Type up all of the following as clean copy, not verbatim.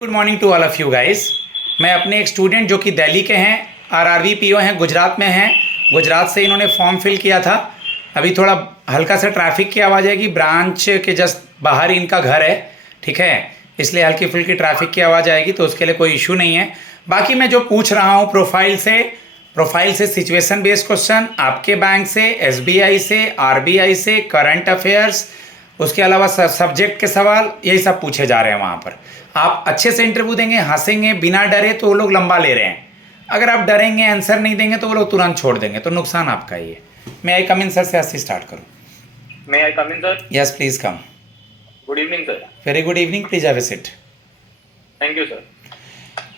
Good morning to all of you guys. मैं अपने एक स्टूडेंट जो कि दिल्ली के हैं, आरआरबी पीओ हैं, गुजरात में हैं। गुजरात से इन्होंने फॉर्म फिल किया था। अभी थोड़ा हल्का सा ट्रैफिक की आवाज़ आएगी, ब्रांच के जस्ट बाहर ही इनका घर है, ठीक है, इसलिए हल्की फुल्की ट्रैफिक की आवाज़ आएगी, तो उसके लिए कोई इशू नहीं है। बाकी मैं जो पूछ रहा हूँ प्रोफाइल से सिचुएशन बेस्ड क्वेश्चन, आपके बैंक से, एसबीआई से, आरबीआई से, करंट अफेयर्स, उसके अलावा सब्जेक्ट के सवाल, यही सब पूछे जा रहे हैं वहाँ पर। आप अच्छे से इंटरव्यू देंगे, हंसेंगे, बिना डरे, तो वो लोग लंबा ले रहे हैं। अगर आप डरेंगे, आंसर नहीं देंगे, तो वो लोग तुरंत छोड़ देंगे, तो नुकसान आपका ही है। मैं आई कम इन सर से ऐसे स्टार्ट करूँ? May I come in, sir? Yes please come. Good evening, sir. Very good evening, please have a sit. Thank you, sir.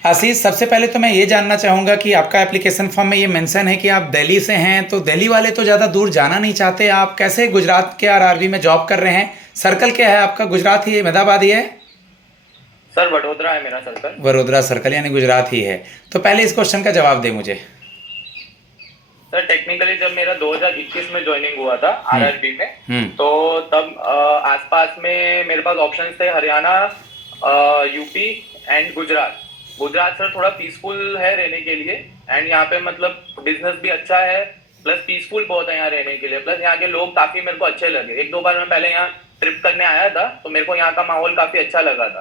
Ashish, सबसे पहले तो मैं ये जानना चाहूँगा कि आपका एप्लीकेशन फॉर्म में ये मेंशन है कि आप दिल्ली से हैं, तो दिल्ली वाले तो ज़्यादा दूर जाना नहीं चाहते, आप कैसे गुजरात के आरआरबी में जॉब कर रहे हैं? सर्कल क्या है आपका? गुजरात ही है, अहमदाबाद ही है? सर वडोदरा है मेरा सर्कल। वडोदरा सर्कल यानी गुजरात ही है। तो पहले इस क्वेश्चन का जवाब दे मुझे। सर टेक्निकली जब मेरा 2021 में ज्वाइनिंग हुआ था आरआरबी में, तो तब आसपास में मेरे पास ऑप्शंस थे Haryana, UP and Gujarat. Gujarat sir थोड़ा पीसफुल है रहने के लिए, एंड यहाँ पे मतलब बिजनेस भी अच्छा है, प्लस पीसफुल बहुत है यहाँ रहने के लिए, प्लस यहाँ के लोग काफी मेरे को अच्छे लगे। एक दो बार मैं पहले यहाँ ट्रिप करने आया था, तो मेरे को यहाँ का माहौल काफी अच्छा लगा था,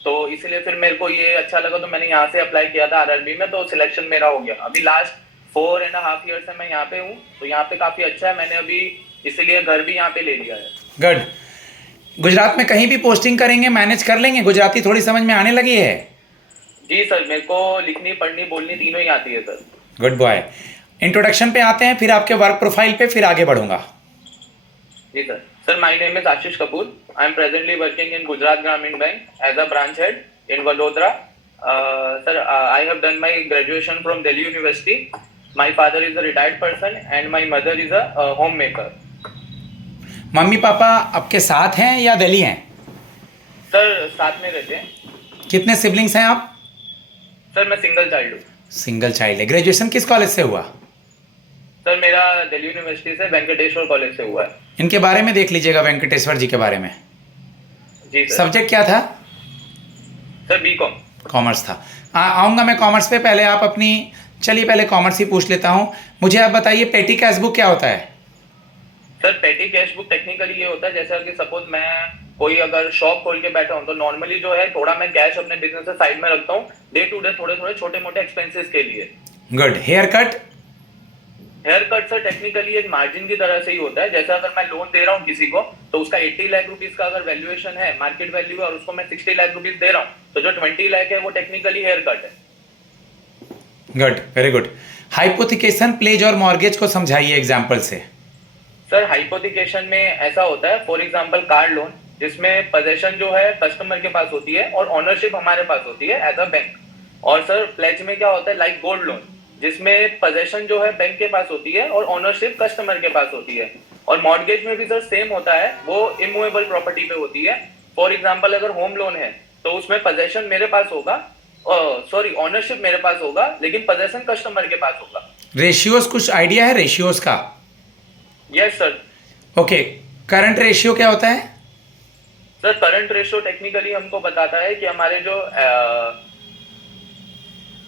तो इसलिए फिर मेरे को ये अच्छा लगा, तो मैंने यहाँ से अप्लाई किया था आरआरबी में, तो सिलेक्शन मेरा हो गया। अभी लास्ट 4.5 ईयर से मैं यहाँ पे हूँ, तो यहाँ पे काफी अच्छा है। मैंने अभी इसलिए घर भी यहाँ पे ले लिया है। गुड। गुजरात में कहीं भी पोस्टिंग करेंगे मैनेज कर लेंगे? गुजराती थोड़ी समझ में आने लगी है? जी सर, मेरे को लिखनी पढ़नी बोलनी तीनों ही आती है सर। Good boy. इंट्रोडक्शन पे आते हैं, फिर आपके वर्क प्रोफाइल पे, फिर आगे बढ़ूंगा। जी sir. Sir my name is Ashish Kapoor. I am presently working in Gujarat Gramin bank as a branch head in Vadodara. Sir I have done my graduation from Delhi university. My father is a retired person and my mother is a home maker. मम्मी पापा आपके साथ हैं या दिल्ली हैं? Sir साथ में रहते हैं। कितने सिबलिंग्स हैं आप? सर मैं सिंगल चाइल्ड हूँ। सिंगल चाइल्ड है। ग्रेजुएशन किस कॉलेज से हुआ? सर मेरा दिल्ली यूनिवर्सिटी से वेंकटेश्वर कॉलेज से हुआ है। इनके बारे में देख लीजिएगा, वेंकटेश्वर जी के बारे में। जी सर। सब्जेक्ट क्या था? Sir BCom. कॉमर्स था। आऊँगा मैं कॉमर्स पे। पहले आप अपनी, चलिए पहले कॉमर्स ही पूछ लेता हूँ। मुझे आप बताइए, पेटी कैश बुक क्या होता है? सर पेटी कैश बुक टेक्निकली ये होता है, जैसा कि सपोज मैं कोई अगर शॉप खोल के बैठा हूँ, तो नॉर्मली जो है थोड़ा मैं कैश अपने बिजनेस से साइड में रखता हूँ डे टू डे, थोड़े थोड़े छोटे मोटे एक्सपेंसेस के लिए। Good. Haircut? Haircut sir technically एक मार्जिन की तरह से ही होता है। जैसे अगर मैं लोन दे रहा हूँ किसी को, तो उसका 80 लाख रुपीज का अगर वैल्यूएशन है, मार्केट वैल्यू है, और उसको मैं 60 लाख रुपीज दे रहा हूँ, तो जो 20 लाख है वो टेक्निकली हेयर कट है। Good, very good. Hypothecation, pledge और मॉर्गेज को समझाइए एग्जाम्पल से। सर हाइपोथिकेशन में ऐसा होता है, फॉर एग्जांपल कार लोन, जिसमें पोजेशन जो है कस्टमर के पास होती है और ओनरशिप हमारे पास होती है एज अ बैंक। और सर प्लेज में क्या होता है, लाइक गोल्ड लोन, जिसमें पोजेशन जो है बैंक के पास होती है और ओनरशिप कस्टमर के पास होती है। और मॉर्गेज में भी सर सेम होता है, वो इमूवेबल प्रॉपर्टी पे होती है। फॉर एग्जाम्पल अगर होम लोन है, तो उसमें पोजेशन मेरे पास होगा, सॉरी ओनरशिप मेरे पास होगा, लेकिन पोजेशन कस्टमर के पास होगा। रेशियोज कुछ आइडिया है रेशियोज का? Yes sir. Okay. Current ratio क्या होता है? सर करंट रेशियो टेक्निकली हमको बताता है कि हमारे जो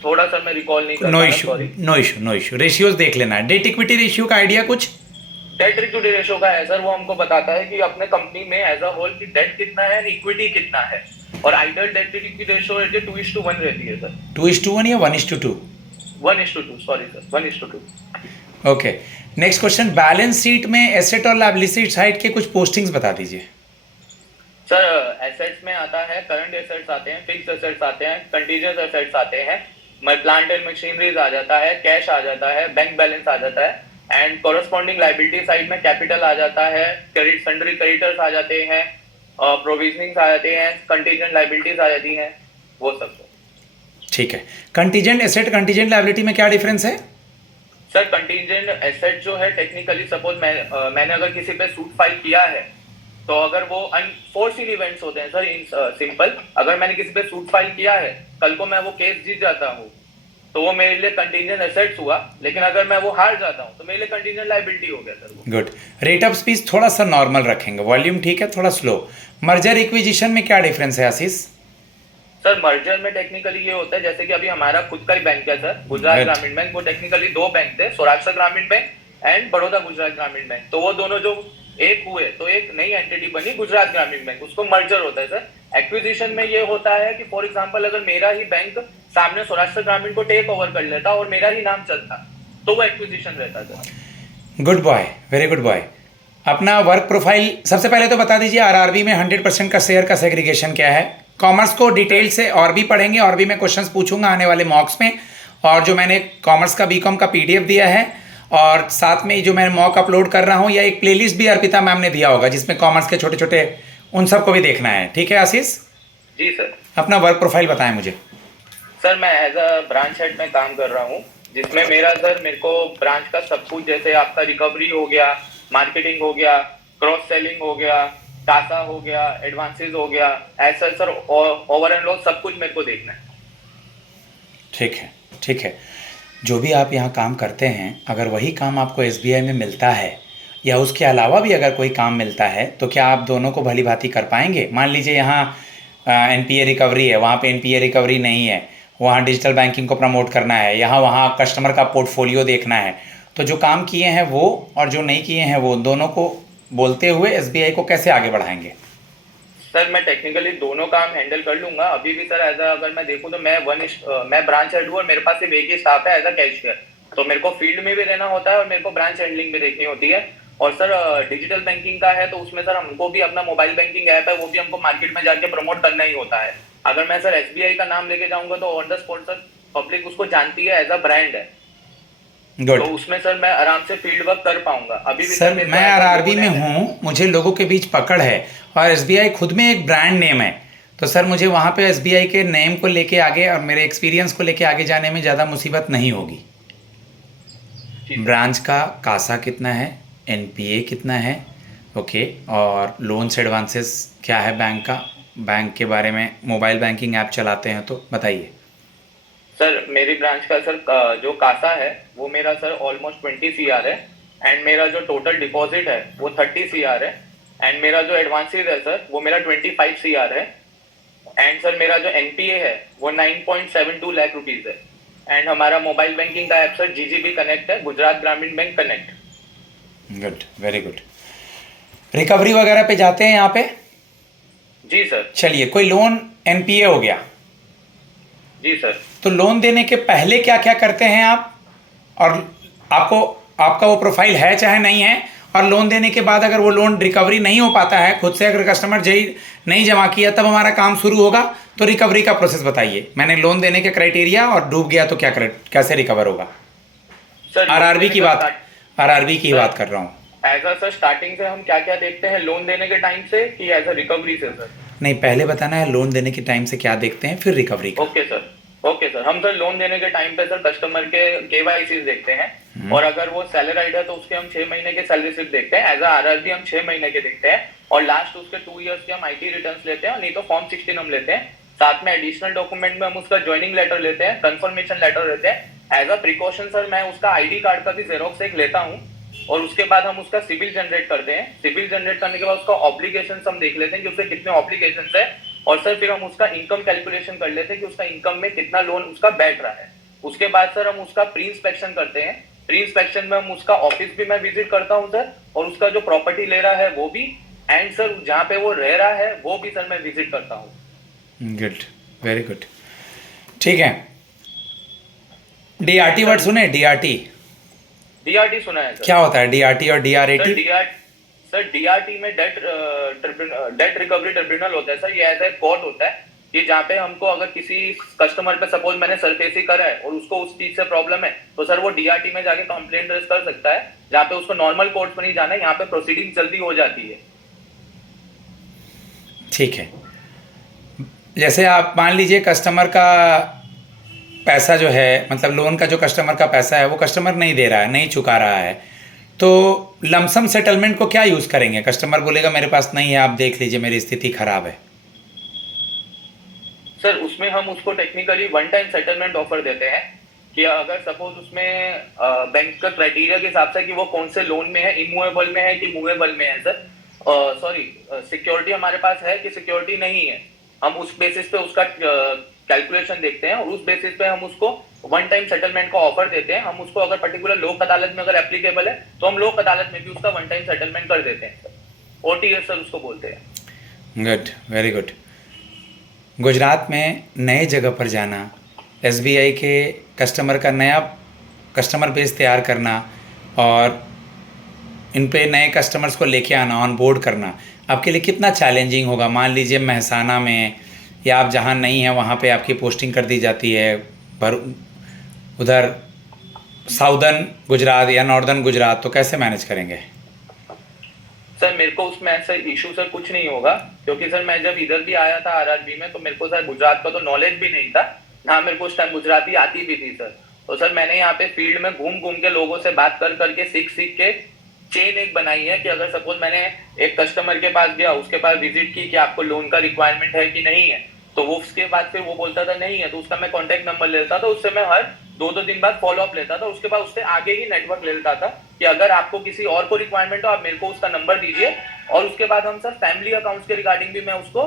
थोड़ा सा मैं रिकॉल नहीं कर नो पा issue, sorry. No issue, no issue. Ratios देख लेना है। डेट इक्विटी रेशियो का आइडिया कुछ? डेट इक्विटी रेशियो का है सर, वो हमको बताता है कि अपने कंपनी में एज अ होल की डेट कितना है, इक्विटी कितना है। और आइडियल डेट इक्विटी रेशियो 2:1 रहती है सर। 2:1 या 1:2? 1:2, sorry sir, 1:2। Okay. Next question, balance sheet में एसेट और लायबिलिटी साइड के कुछ पोस्टिंग्स बता दीजिए। सर एसेट्स में आता है, करंट एसेट्स आते हैं, फिक्स्ड एसेट्स आते हैं, कंटीजेंट एसेट्स आते हैं, प्लांट एंड मशीनरीज आ जाता है, कैश आ जाता है, बैंक बैलेंस आ जाता है, एंड कॉरेस्पॉन्डिंग लायबिलिटी साइड में कैपिटल आ जाता है, क्रेडिट सन्ड्री क्रेडिटर्स आ जाते हैं, प्रोविजनिंग्स आ जाते हैं, कंटीजेंट लायबिलिटीज आ जाती हैं, वो सब। ठीक है। कंटीजेंट एसेट, कंटीजेंट लायबिलिटी में क्या डिफरेंस है? सर कंटीजेंट एसेट जो है टेक्निकली सपोज मैंने अगर किसी पे सूट फाइल किया है, तो अगर वो अनफोर्सिन इवेंट्स होते हैं सर, इन सिंपल, अगर मैंने किसी पे सूट फाइल किया है, कल को मैं वो केस जीत जाता हूँ, तो वो मेरे लिए कंटीजेंट एसेट्स हुआ, लेकिन अगर मैं वो हार जाता हूँ, तो मेरे लिए कंटीजेंट लायबिलिटी हो गया sir. Good. Rate of speech थोड़ा सा नॉर्मल रखेंगे, वॉल्यूम ठीक है, थोड़ा स्लो। मर्जर इक्विजिशन में क्या डिफरेंस है आशीष? सर मर्जर में टेक्निकली ये होता है, जैसे कि अभी हमारा खुद का ही बैंक है सर, गुजरात Right. ग्रामीण बैंक। वो टेक्निकली दो बैंक थे, सौराष्ट्र ग्रामीण bank and Baroda Gujarat Gramin bank. तो वो दोनों जो एक हुए तो एक नई एंटिटी बनी गुजरात ग्रामीण बैंक, उसको मर्जर होता है सर। एक्विजिशन में ये होता है कि फॉर एग्जांपल अगर मेरा ही बैंक सामने सौराष्ट्र ग्रामीण को टेक ओवर कर लेता और मेरा ही नाम चलता, तो वो एक्विजिशन रहता sir. Good boy, very good boy. अपना वर्क प्रोफाइल सबसे पहले तो बता दीजिए, आरआरबी में 100% का शेयर का सेग्रीगेशन क्या है। कॉमर्स को डिटेल से और भी पढ़ेंगे, और भी मैं क्वेश्चंस पूछूंगा आने वाले मॉक्स में। और जो मैंने कॉमर्स का बीकॉम का पीडीएफ दिया है, और साथ में जो मैं मॉक अपलोड कर रहा हूँ, या एक प्लेलिस्ट भी अर्पिता मैम ने दिया होगा जिसमें कॉमर्स के छोटे छोटे, उन सबको भी देखना है। ठीक है आशीष? जी सर। अपना वर्क प्रोफाइल बताएं मुझे। सर मैं एज अ ब्रांच हेड में काम कर रहा हूँ, जिसमें मेरे को ब्रांच का सब कुछ, जैसे आपका रिकवरी हो गया, मार्केटिंग हो गया, क्रॉस सेलिंग हो गया, टासा हो गया, एडवांसेस हो गया, ऐसा सर ओवर एंड ऑल सब कुछ मेरे को देखना है। ठीक है, ठीक है। जो भी आप यहाँ काम करते हैं, अगर वही काम आपको एसबीआई में मिलता है, या उसके अलावा भी अगर कोई काम मिलता है, तो क्या आप दोनों को भली भांति कर पाएंगे? मान लीजिए यहाँ एनपीए रिकवरी है, वहाँ पे एनपीए रिकवरी नहीं है, वहाँ डिजिटल बैंकिंग को प्रमोट करना है, यहाँ वहाँ कस्टमर का पोर्टफोलियो देखना है, तो जो काम किए हैं वो और जो नहीं किए हैं वो, दोनों को बोलते हुए एसबीआई को कैसे आगे बढ़ाएंगे? सर मैं टेक्निकली दोनों काम हैंडल कर लूंगा। अभी भी सर अगर मैं देखूं तो मैं ब्रांच हेड हूँ और मेरे पास सिर्फ एक ही स्टाफ है एज अ कैशियर। तो मेरे को फील्ड में भी रहना होता है और मेरे को ब्रांच हैंडलिंग भी देखनी होती है। और सर डिजिटल बैंकिंग का है तो उसमें सर हमको भी अपना मोबाइल बैंकिंग ऐप है, वो भी हमको मार्केट में जाके प्रमोट करना ही होता है। अगर मैं सर एसबीआई का नाम लेके जाऊंगा तो on the spot sir public उसको जानती है, एज अ ब्रांड है। गुड। तो उसमें सर मैं आराम से फील्ड वर्क कर पाऊंगा। अभी भी सर मेरे को मैं ऐसा आरआरबी लोड में है। हूँ, मुझे लोगों के बीच पकड़ है, और एसबीआई खुद में एक ब्रांड नेम है। तो सर मुझे वहाँ पे एसबीआई के नेम को लेके आगे और मेरे एक्सपीरियंस को लेके आगे जाने में ज़्यादा मुसीबत नहीं होगी। जी सर। ब्रांच का कासा कितना है, एनपीए कितना है, ओके, और लोन्स एडवांसेस क्या है बैंक का, बैंक के बारे में, मोबाइल बैंकिंग ऐप चलाते हैं तो बताइए। सर मेरी ब्रांच का सर जो कासा है वो मेरा सर ऑलमोस्ट 20 CR है। एंड मेरा जो टोटल डिपॉजिट है वो 30 CR है। एंड मेरा जो एडवांसेस है सर वो मेरा 25 CR है। एंड सर मेरा जो एनपीए है वो 9.72 लाख रुपीज है। एंड हमारा मोबाइल बैंकिंग का ऐप सर जीजीबी कनेक्ट है, Gujarat Gramin bank connect. Good, very good. Recovery वगैरह पे जाते हैं यहाँ पे? जी सर। चलिए, कोई लोन एनपीए हो गया, जी सर। तो लोन देने के पहले क्या क्या करते हैं आप? और आपको, आपका वो प्रोफाइल है चाहे नहीं है, और लोन देने के बाद अगर वो लोन रिकवरी नहीं हो पाता है, खुद से अगर कस्टमर नहीं जमा किया, तब हमारा काम शुरू होगा। तो रिकवरी का प्रोसेस बताइए। मैंने लोन देने के क्राइटेरिया और डूब गया तो क्या कैसे रिकवर होगा? सर आरआरबी की बात कर रहा हूँ। एज अ सर स्टार्टिंग से हम क्या क्या देखते हैं लोन देने के टाइम से, कि एज अ रिकवरी से सर? नहीं, पहले बताना है लोन देने के टाइम से क्या देखते हैं, फिर रिकवरी का। Okay sir. Okay sir. हम सर लोन देने के टाइम पे सर कस्टमर के केवाईसी देखते हैं। और अगर वो सैलराइड है तो उसके हम 6 महीने के सैलरी स्लिप देखते हैं। एज अ आरआरबी हम 6 महीने के देखते हैं। और लास्ट उसके 2 इयर्स के हम आईटी रिटर्न्स लेते हैं, नहीं तो फॉर्म 16 हम लेते हैं। साथ में एडिशनल डॉक्यूमेंट में हम उसका ज्वाइनिंग लेटर लेते हैं, कंफर्मेशन लेटर लेते हैं। एज अ प्रिकॉशन सर मैं उसका आईडी कार्ड का भी जेरोक्स एक लेता हूँ। और उसके बाद हम उसका सिविल जनरेट करते हैं। सिविल जनरेट करने के बाद उसका ऑब्लिगेशन हम देख लेते हैं कि उसके कितने ऑब्लिगेशन है। और सर फिर हम उसका इनकम कैलकुलेशन कर लेते हैं कि उसका इनकम में कितना लोन उसका बैठ रहा है। उसके बाद सर हम उसका प्री इंस्पेक्शन करते हैं। प्री इंस्पेक्शन में हम उसका ऑफिस भी मैं विजिट करता हूँ सर, और उसका जो प्रॉपर्टी ले रहा है वो भी, एंड सर जहाँ पे वो रह रहा है वो भी सर मैं विजिट करता हूँ। गुड, वेरी गुड, ठीक है। डीआरटी वर्ड सुने? डीआरटी? डीआरटी सुना है सर? क्या होता है डीआरटी और डीआरएटी? सर डीआरटी में डेट रिकवरी ट्रिब्यूनल होता है सर। ये ऐसा एक कोर्ट होता है कि जहाँ पे हमको अगर किसी कस्टमर पे सपोज मैंने सरफेसी करा है और उसको उस चीज से प्रॉब्लम है, तो सर वो डीआरटी में जाके कंप्लेंट रेज कर सकता है, जहाँ पे उसको नॉर्मल कोर्ट में नहीं जाना है। यहाँ पे प्रोसीडिंग जल्दी हो जाती है। ठीक है। जैसे आप मान लीजिए कस्टमर का पैसा जो है, मतलब लोन का जो कस्टमर का पैसा है वो कस्टमर नहीं दे रहा है, नहीं चुका रहा है, तो लमसम सेटलमेंट को क्या यूज़ करेंगे? कस्टमर बोलेगा मेरे पास नहीं है, आप देख लीजिए मेरी स्थिति खराब है। सर उसमें हम उसको technically one time settlement offer देते हैं कि अगर सपोज उसमें बैंक का क्राइटेरिया के हिसाब से कि वो कौन से लोन में है, इमूवेबल में है कि मूवेबल में है सर, सॉरी सिक्योरिटी हमारे पास है कि सिक्योरिटी नहीं है, हम उस बेसिस पे उसका कैलकुलेशन देखते हैं और उस बेसिस पे हम उसको वन टाइम सेटलमेंट का ऑफर देते हैं। हम उसको अगर पर्टिकुलर लोक अदालत में अगर एप्लीकेबल है तो हम लोक अदालत में भी उसका वन टाइम सेटलमेंट कर देते हैं। OTS सर उसको बोलते हैं। Good, very good. गुजरात में नए जगह पर जाना, SBI के कस्टमर का नया कस्टमर बेस तैयार करना और इन पे नए कस्टमर्स को लेके आना, ऑन बोर्ड करना, आपके लिए कितना चैलेंजिंग होगा? मान लीजिए महसाना में या आप जहाँ नहीं हैं वहाँ पे आपकी पोस्टिंग कर दी जाती है, पर उधर साउदर्न गुजरात या नॉर्दर्न गुजरात, तो कैसे मैनेज करेंगे? सर मेरे को उसमें ऐसा इशू सर कुछ नहीं होगा, क्योंकि सर मैं जब इधर भी आया था RRB में तो मेरे को सर गुजरात का तो नॉलेज भी नहीं था, ना मेरे को उस टाइम गुजराती आती भी थी सर। तो सर मैंने यहाँ पे फील्ड में घूम घूम के लोगों से बात कर करके सीख के चेन एक बनाई है कि अगर सपोज मैंने एक कस्टमर के पास गया, उसके पास विजिट की कि आपको लोन का रिक्वायरमेंट है कि नहीं है, तो वो उसके बाद फिर वो बोलता था नहीं है, तो उसका मैं कॉन्टेक्ट नंबर लेता था, उससे मैं हर 2-2 दिन बाद फॉलो अप लेता था। उसके बाद उससे आगे ही नेटवर्क ले लेता था कि अगर आपको किसी और को रिक्वायरमेंट हो आप मेरे को उसका नंबर दीजिए, और उसके बाद हम सर फैमिली अकाउंट्स के रिगार्डिंग भी मैं उसको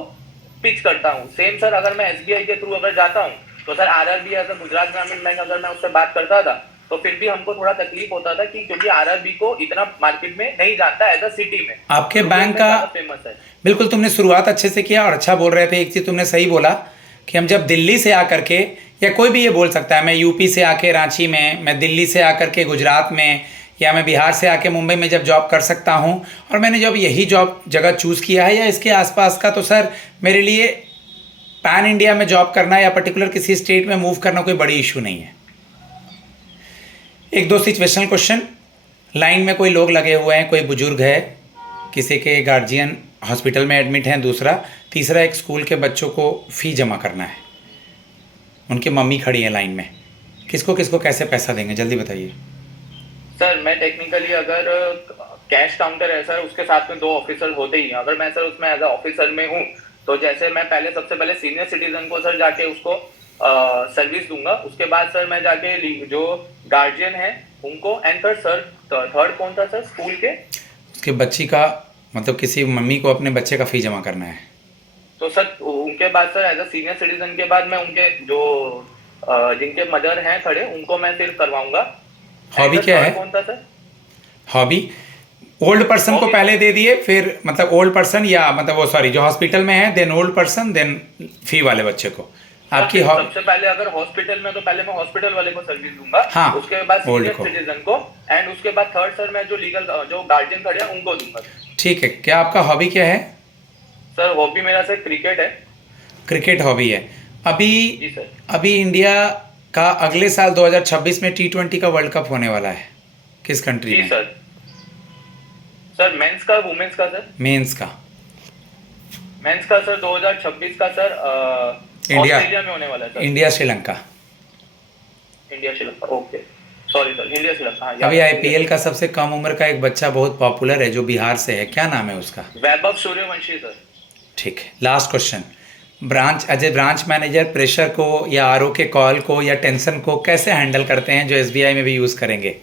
पिच करता हूँ। सेम सर अगर मैं SBI के थ्रू अगर जाता हूँ तो sir RRB as Gujarat Gramin bank अगर मैं उससे बात करता था तो फिर भी हमको थोड़ा तकलीफ होता था कि क्योंकि RRB को इतना मार्केट में नहीं जानता एज अ सिटी में। आपके बैंक का फेमस है। बिल्कुल, तुमने शुरुआत अच्छे से किया और अच्छा बोल रहे थे। एक चीज़ तुमने सही बोला कि हम जब दिल्ली से आकर के, या कोई भी ये बोल सकता है, मैं यूपी से आके रांची में, मैं दिल्ली से आकर के गुजरात में, या मैं बिहार से आके मुंबई में जब जॉब कर सकता हूँ, और मैंने जब यही जॉब जगह चूज़ किया है या इसके आसपास का, तो सर मेरे लिए पैन इंडिया में जॉब करना या पर्टिकुलर किसी स्टेट में मूव करना कोई बड़ी इशू नहीं है। एक दो सिचुएशनल क्वेश्चन। लाइन में कोई लोग लगे हुए हैं, कोई बुजुर्ग है, किसी के गार्जियन हॉस्पिटल में एडमिट हैं, दूसरा, तीसरा एक स्कूल के बच्चों को फ़ी जमा करना है, उनकी मम्मी खड़ी है लाइन में, किसको किसको कैसे पैसा देंगे, जल्दी बताइए। सर मैं टेक्निकली अगर कैश काउंटर है सर, उसके साथ में 2 ऑफिसर होते ही हैं। अगर मैं सर उसमें एज अ ऑफिसर में हूँ तो जैसे मैं पहले सबसे पहले सीनियर सिटीजन को सर जाके उसको सर्विस दूंगा, उसके बाद सर मैं जाके जो गार्जियन है उनको, एंड सर थर्ड कौन था सर स्कूल के, उसके बच्ची का, मतलब किसी मम्मी को अपने बच्चे का फ़ी जमा करना है, तो सर उनके बाद sir as a senior citizen के बाद मैं उनके जो जिनके मदर हैं खड़े उनको मैं सिर्फ करवाऊंगा। हॉबी क्या है? कौन था सर? हॉबी ओल्ड पर्सन को पहले दे दिए, फिर मतलब ओल्ड पर्सन, या मतलब वो सॉरी जो हॉस्पिटल में है, देन ओल्ड पर्सन, देन फी वाले बच्चे को। आपकी सबसे पहले अगर हॉस्पिटल में तो पहले मैं हॉस्पिटल वाले को सर्विस दूंगा, हाँ, उसके बाद सीनियर को, सिटीजन को, एंड उसके बाद थर्ड सर मैं जो लीगल जो गार्जियन खड़े हैं उनको दूंगा। ठीक है। क्या आपका हॉबी क्या है? सर हॉबी मेरा सर क्रिकेट है। क्रिकेट हॉबी है। अभी जी सर। अभी इंडिया का अगले साल 2026 में T20 का वर्ल्ड कप होने वाला है, किस कंट्री में? सर मेंस का, वुमेन्स का सर? मेंस का। मेंस का सर 2026 का सर ऑस्ट्रेलिया में होने वाला है sir. India Sri Lanka. India Sri Lanka, okay sorry sir, India Sri Lanka. अभी IPL का सबसे कम उम्र का एक बच्चा बहुत पॉपुलर है जो बिहार से है, क्या नाम है उसका? वैभव सूर्यवंशी सर। ठीक है, last question. Branch as a branch manager pressure को या RO के कॉल को या टेंशन को कैसे हैंडल करते हैं जो SBI में भी यूज़ करेंगे?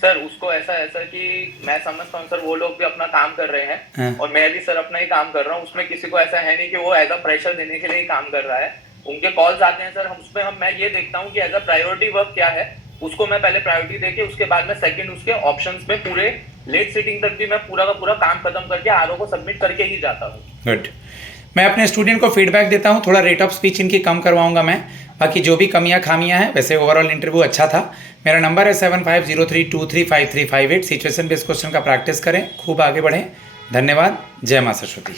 सर उसको ऐसा कि मैं समझता हूँ सर वो लोग भी अपना काम कर रहे हैं, हाँ। और मैं भी सर अपना ही काम कर रहा हूँ, उसमें किसी को ऐसा है नहीं कि वो एज अ प्रेशर देने के लिए ही काम कर रहा है। उनके कॉल्स आते हैं सर, उसमें मैं ये देखता हूँ कि एज अ प्रायोरिटी वर्क क्या है, उसको मैं पहले प्रायोरिटी देके उसके बाद में सेकंड उसके ऑप्शंस में पूरे लेट सिटिंग तक भी मैं पूरा का पूरा काम खत्म करके RO को सबमिट करके ही जाता हूँ। गुड। मैं अपने स्टूडेंट को फीडबैक देता हूँ, थोड़ा रेट ऑफ स्पीच इनकी कम करवाऊंगा मैं, बाकी जो भी कमियां खामियां हैं, वैसे ओवरऑल इंटरव्यू अच्छा था। मेरा नंबर है 7503235358। सिचुएशन बेस्ड क्वेश्चन का प्रैक्टिस करें, खूब आगे बढ़ें। धन्यवाद। जय मां सरस्वती।